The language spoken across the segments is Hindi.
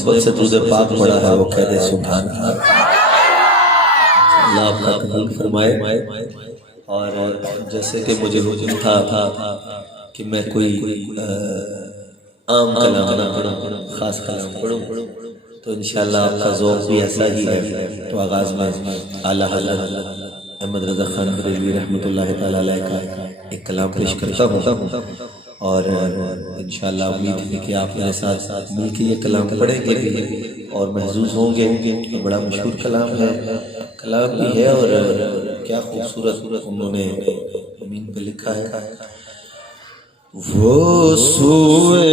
नस्बत से तुझे पाक पड़ा है वो कह दे सुभान अल्लाह। अल्लाह आपका कबूल फरमाए। और जैसे कि मुझे हुक्म था कि मैं कोई आम कलाम ना पढ़ूं, खास कलाम पढ़ूं, तो इंशाअल्लाह आपका ज़ौक़ भी ऐसा ही है। तो आगाज़ में आला हज़रत अहमद रज़ा खान बरेलवी रहमतुल्लाह तआला अलैह का एक कलाम पेश करता हूँ और इंशाअल्लाह उम्मीद है कि आप मेरे साथ मिलकर ये कलाम पढ़ेंगे भी और महसूस होंगे। तो बड़ा मशहूर कलाम भी है और क्या खूबसूरत उन्होंने ज़मीन पे लिखा है। वो सूए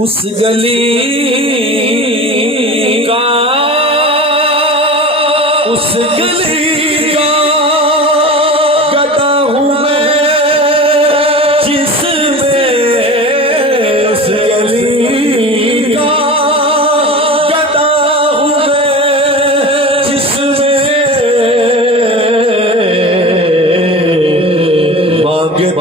उस गली का गदा हूँ मैं जिसमें, उस गली का गदा हूँ मैं जिसमें मांगते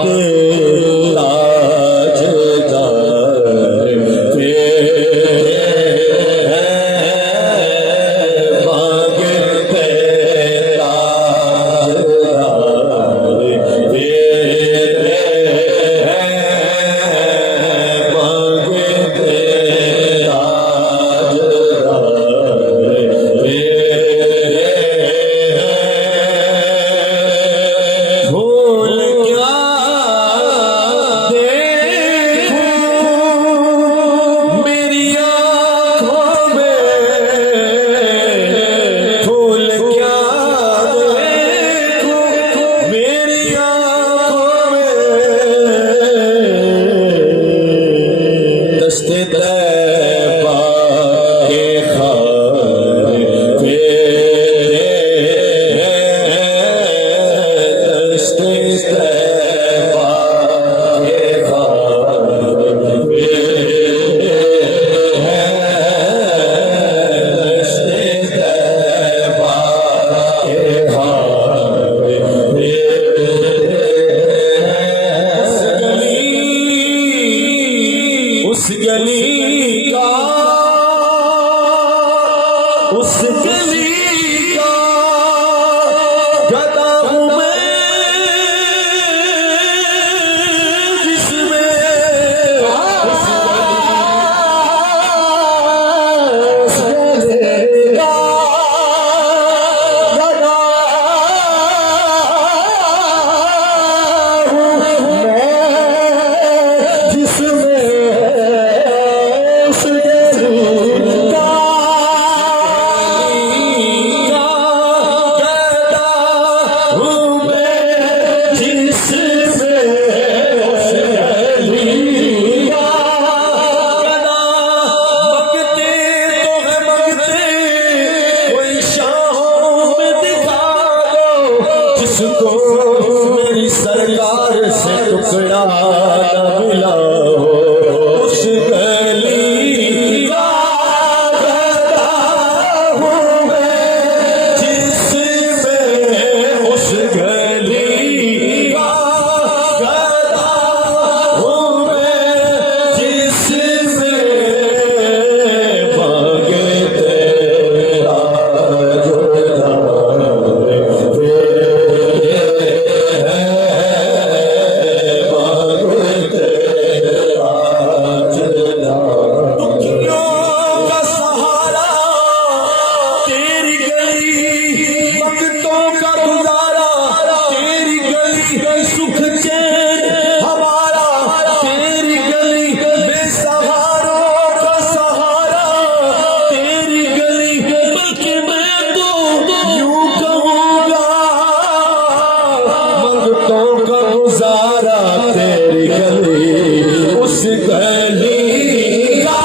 वली का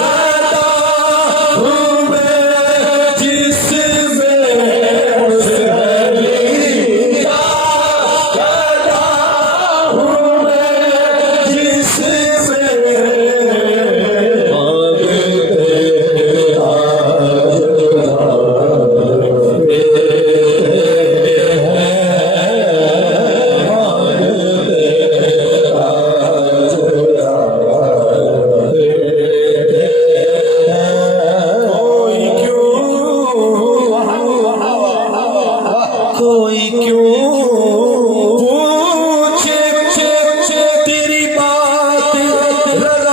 कहता हूँ मैं, जिसमें उस वली का कहता हूँ मैं, जिसमें कोई क्यों पूछे तेरी बात रज़ा,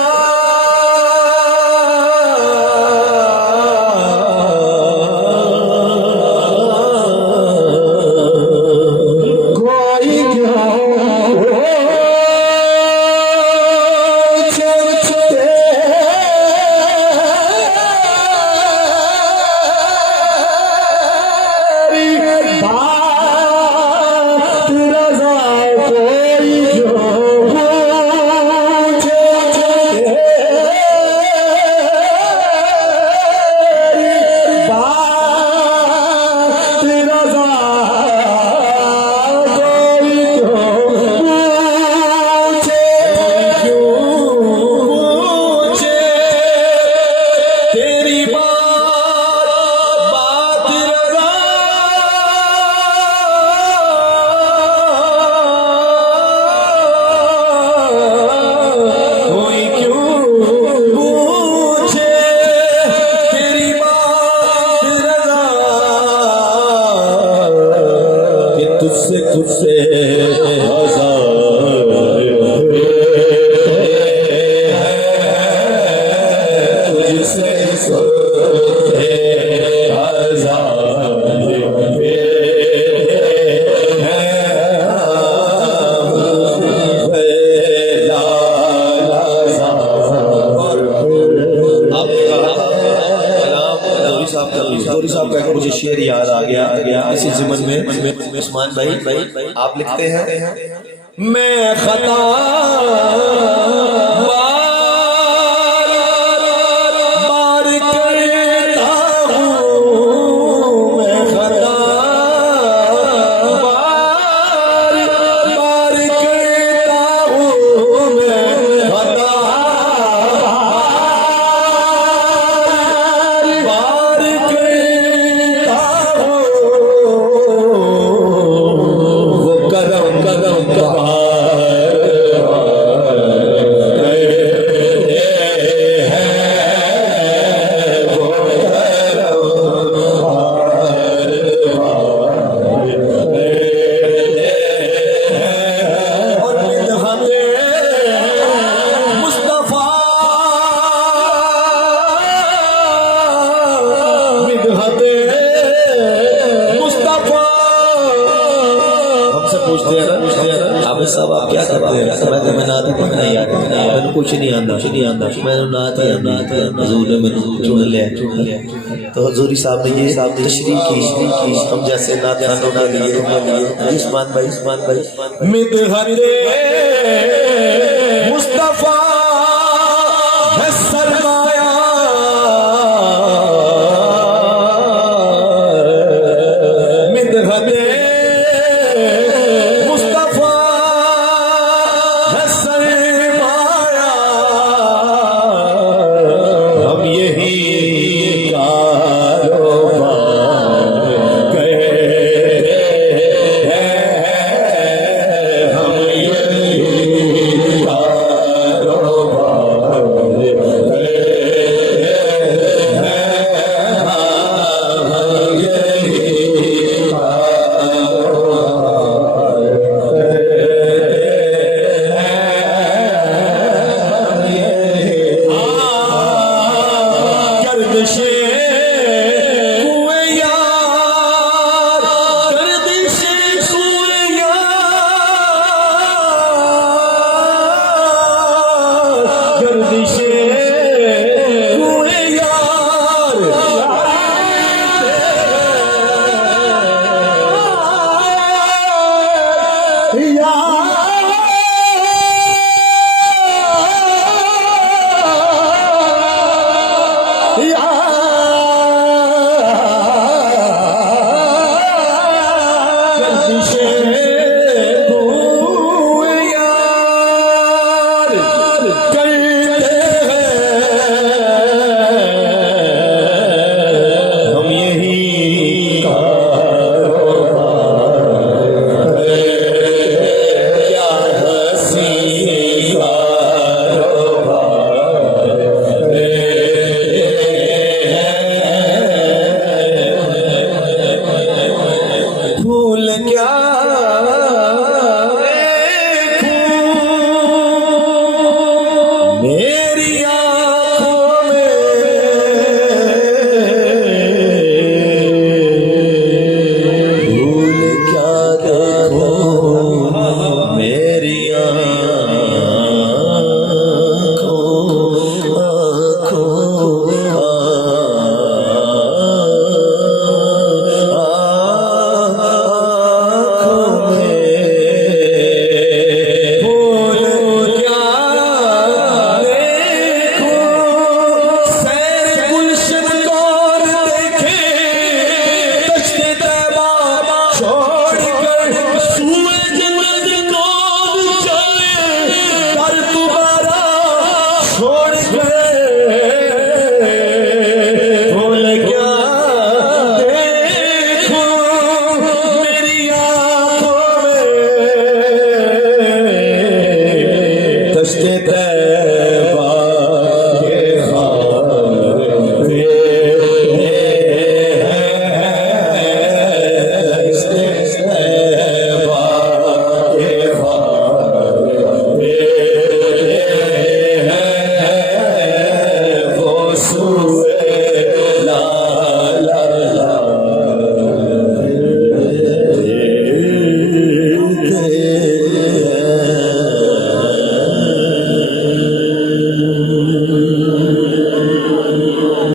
कोई क्यों तुझसे साहब का मुझे शेर याद आ गया इसी ज़िमन में उस्मान भाई आप लिखते हैं, मैं खता बार करता हूँ, मैं खता बार करता हूँ, मैं खता आप सब आप क्या करते हैं? मैं नात पढ़ना यार, मैंने कुछ नहीं आंदा मैंने नात हजूर ने मैंने चुन लिया। तो हजूरी साहब ने ये तशरीह की, हम जैसे नात खानों ना लिए उस्मान भाई मिदहते मुस्तफा